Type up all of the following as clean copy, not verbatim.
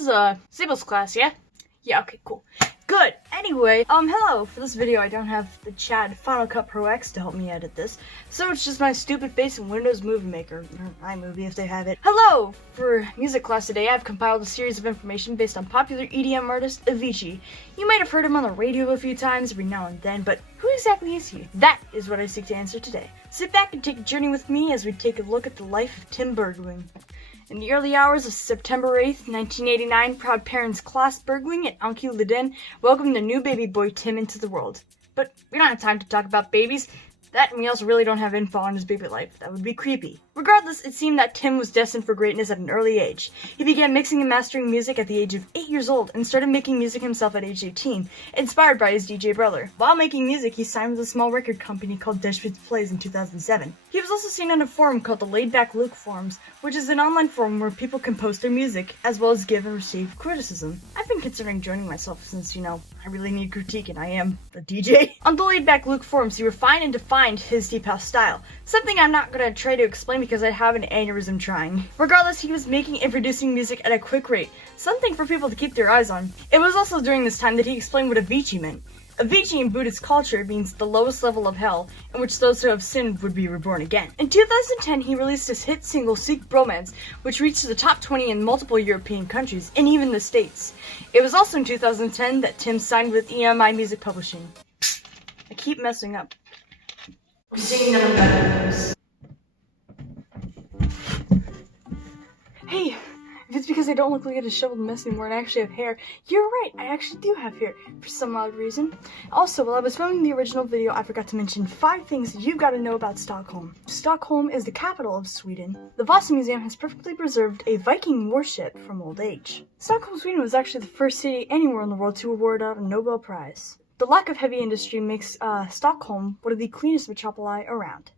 is Sybil's class, yeah? Yeah, okay, cool. Good. Anyway, hello. For this video, I don't have the Chad Final Cut Pro X to help me edit this, so it's just my stupid face in Windows Movie Maker, or iMovie if they have it. Hello! For music class today, I've compiled a series of information based on popular EDM artist AVICII. You might have heard him on the radio a few times every now and then, but who exactly is he? That is what I seek to answer today. Sit back and take a journey with me as we take a look at the life of Tim Bergling. In the early hours of September 8th, 1989, proud parents Klaas Bergling and Ankie Liden welcomed their new baby boy Tim into the world. But we don't have time to talk about babies. That, and we also really don't have info on his baby life. That would be creepy. Regardless, it seemed that Tim was destined for greatness at an early age. He began mixing and mastering music at the age of 8 years old and started making music himself at age 18, inspired by his DJ brother. While making music, he signed with a small record company called Dashwitz Plays in 2007. He was also seen on a forum called the Laid Back Luke Forums, which is an online forum where people can post their music, as well as give and receive criticism. I've been considering joining myself since, I really need critique and I am a DJ. On the Laid Back Luke Forums, he refined and defined his deep house style, something I'm not going to try to explain because I have an aneurysm trying. Regardless, he was making and producing music at a quick rate, something for people to keep their eyes on. It was also during this time that he explained what AVICII meant. AVICII in Buddhist culture means the lowest level of hell, in which those who have sinned would be reborn again. In 2010, he released his hit single Seek Bromance, which reached the top 20 in multiple European countries, and even the States. It was also in 2010 that Tim signed with EMI Music Publishing. I keep messing up. Hey, if it's because I don't look like a disheveled mess anymore and I actually have hair, you're right, I actually do have hair, for some odd reason. Also, while I was filming the original video, I forgot to mention 5 things you've got to know about Stockholm. Stockholm is the capital of Sweden. The Vasa Museum has perfectly preserved a Viking warship from old age. Stockholm, Sweden was actually the first city anywhere in the world to award out a Nobel Prize. The lack of heavy industry makes Stockholm one of the cleanest metropoli around.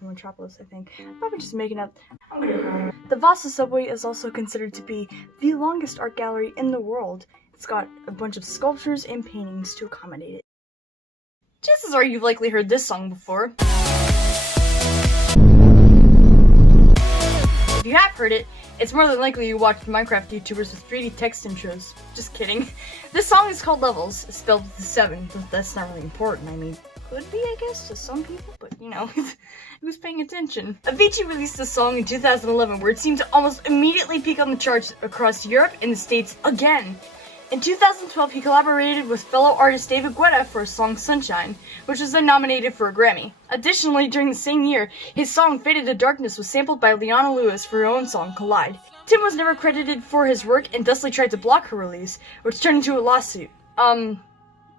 Metropolis, I think. I'm probably just making up. I'm gonna cry. The Vasa subway is also considered to be the longest art gallery in the world. It's got a bunch of sculptures and paintings to accommodate it. Chances are you've likely heard this song before. If you have heard it, it's more than likely you watched Minecraft YouTubers with 3D text intros. Just kidding. This song is called Levels. It's spelled with a 7, but that's not really important. I mean, could be, I guess, to some people, but who's paying attention? AVICII released a song in 2011 where it seemed to almost immediately peak on the charts across Europe and the States again. In 2012, he collaborated with fellow artist David Guetta for his song Sunshine, which was then nominated for a Grammy. Additionally, during the same year, his song Faded to Darkness was sampled by Leona Lewis for her own song Collide. Tim was never credited for his work and thusly tried to block her release, which turned into a lawsuit.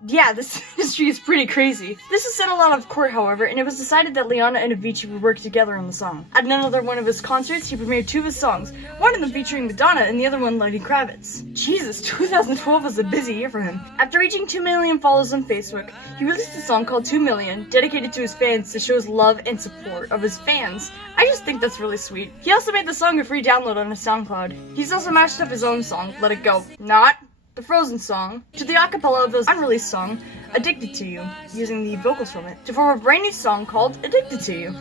Yeah, this history is pretty crazy. This has settled out of court, however, and it was decided that Leona and AVICII would work together on the song. At another one of his concerts, he premiered 2 of his songs, one of them featuring Madonna and the other one Lenny Kravitz. Jesus, 2012 was a busy year for him. After reaching 2 million followers on Facebook, he released a song called 2 Million, dedicated to his fans to show his love and support of his fans. I just think that's really sweet. He also made the song a free download on his SoundCloud. He's also mashed up his own song, Let It Go. Not the Frozen song, to the acapella of his unreleased song, Addicted to You, using the vocals from it, to form a brand new song called Addicted to You.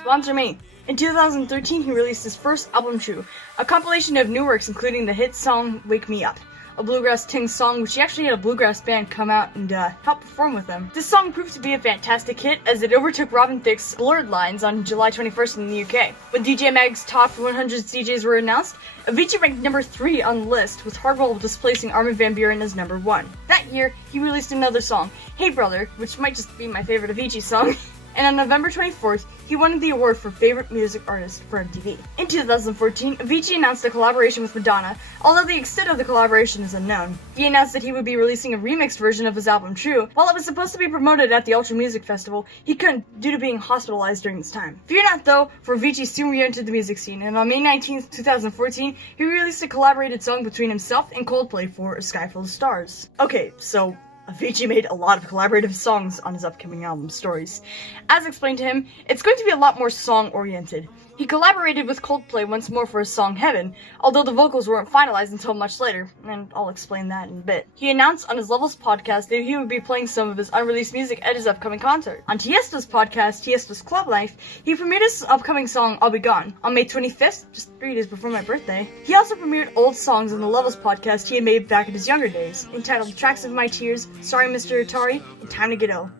Sponsor me. In 2013, he released his first album, True, a compilation of new works including the hit song Wake Me Up, a bluegrass ting song which he actually had a bluegrass band come out and help perform with him. This song proved to be a fantastic hit as it overtook Robin Thicke's Blurred Lines on July 21st in the UK. When DJ Mag's top 100 DJs were announced, AVICII ranked number 3 on the list, with Hardwell displacing Armin van Buuren as number 1. That year, he released another song, Hey Brother, which might just be my favorite AVICII song. And on November 24th, he won the award for Favorite Music Artist for MTV. In 2014, AVICII announced a collaboration with Madonna, although the extent of the collaboration is unknown. He announced that he would be releasing a remixed version of his album True. While it was supposed to be promoted at the Ultra Music Festival, he couldn't due to being hospitalized during this time. Fear not though, for AVICII soon re-entered the music scene, and on May 19th, 2014, he released a collaborated song between himself and Coldplay for A Sky Full of Stars. Okay, so AVICII made a lot of collaborative songs on his upcoming album, Stories. As explained to him, it's going to be a lot more song-oriented. He collaborated with Coldplay once more for his song Heaven, although the vocals weren't finalized until much later, and I'll explain that in a bit. He announced on his Levels podcast that he would be playing some of his unreleased music at his upcoming concert. On Tiesto's podcast, Tiesto's Club Life, he premiered his upcoming song I'll Be Gone on May 25th, just 3 days before my birthday. He also premiered old songs on the Levels podcast he had made back in his younger days, entitled Tracks of My Tears, Sorry Mr. Atari, and Time to Get Ill.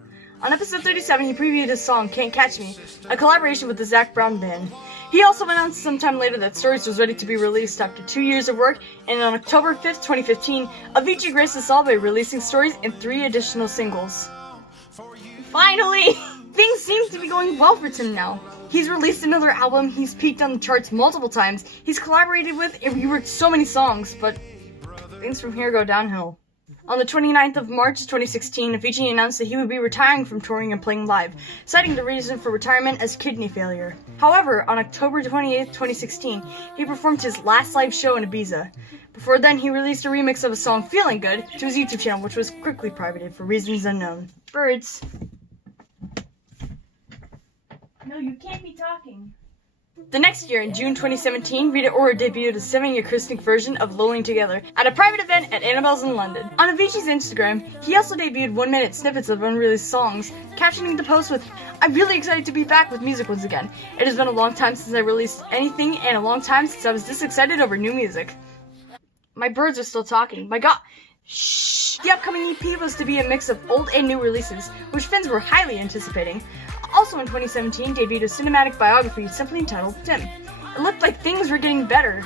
On episode 37, he previewed his song Can't Catch Me, a collaboration with the Zac Brown Band. He also announced sometime later that Stories was ready to be released after 2 years of work, and on October 5th, 2015, AVICII graced us all by releasing Stories and 3 additional singles. Finally! Things seem to be going well for Tim now. He's released another album, he's peaked on the charts multiple times, he's collaborated with and reworked so many songs, but things from here go downhill. On the 29th of March 2016, AVICII announced that he would be retiring from touring and playing live, citing the reason for retirement as kidney failure. However, on October 28th, 2016, he performed his last live show in Ibiza. Before then, he released a remix of his song Feeling Good to his YouTube channel, which was quickly privated for reasons unknown. Birds. No, you can't be talking. The next year, in June 2017, Rita Ora debuted a 7-year acoustic version of Rolling Together at a private event at Annabelle's in London. On AVICII's Instagram, he also debuted 1-minute snippets of unreleased songs, captioning the post with, "I'm really excited to be back with music once again. It has been a long time since I released anything and a long time since I was this excited over new music." My birds are still talking. My god. Shh. The upcoming EP was to be a mix of old and new releases, which fans were highly anticipating. Also in 2017, debuted a cinematic biography simply entitled Tim. It looked like things were getting better.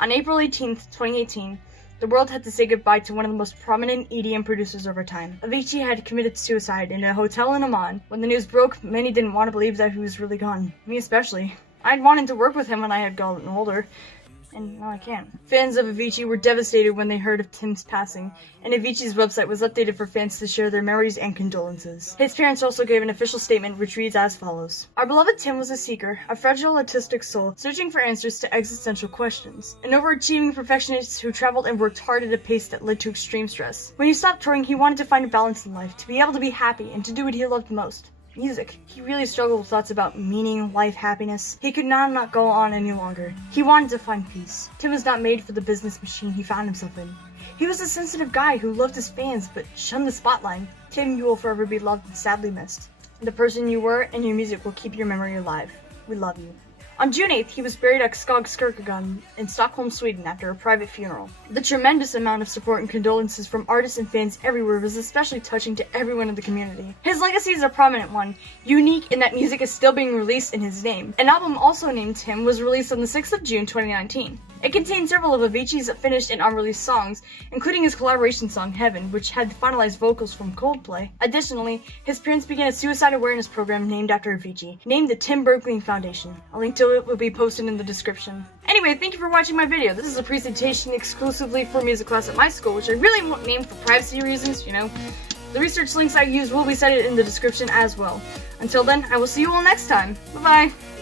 On April 18th, 2018, the world had to say goodbye to one of the most prominent EDM producers of our time. AVICII had committed suicide in a hotel in Oman. When the news broke, many didn't want to believe that he was really gone. Me especially. I'd wanted to work with him when I had gotten older, and now I can't. Fans of AVICII were devastated when they heard of Tim's passing, and AVICII's website was updated for fans to share their memories and condolences. His parents also gave an official statement which reads as follows. Our beloved Tim was a seeker, a fragile autistic soul searching for answers to existential questions. An overachieving perfectionist who traveled and worked hard at a pace that led to extreme stress. When he stopped touring, he wanted to find a balance in life, to be able to be happy and to do what he loved most. Music. He really struggled with thoughts about meaning, life, happiness. He could not go on any longer. He wanted to find peace. Tim was not made for the business machine he found himself in. He was a sensitive guy who loved his fans but shunned the spotlight. Tim, you will forever be loved and sadly missed. The person you were and your music will keep your memory alive. We love you. On June 8th, he was buried at Skogskirkegården in Stockholm, Sweden after a private funeral. The tremendous amount of support and condolences from artists and fans everywhere was especially touching to everyone in the community. His legacy is a prominent one, unique in that music is still being released in his name. An album also named Tim was released on the 6th of June 2019. It contained several of AVICII's finished and unreleased songs, including his collaboration song Heaven, which had finalized vocals from Coldplay. Additionally, his parents began a suicide awareness program named after AVICII, named the Tim Bergling Foundation. A link to it will be posted in the description. Anyway, thank you for watching my video. This is a presentation exclusively for music class at my school, which I really won't name for privacy reasons, you know. The research links I use will be cited in the description as well. Until then, I will see you all next time. Bye-bye.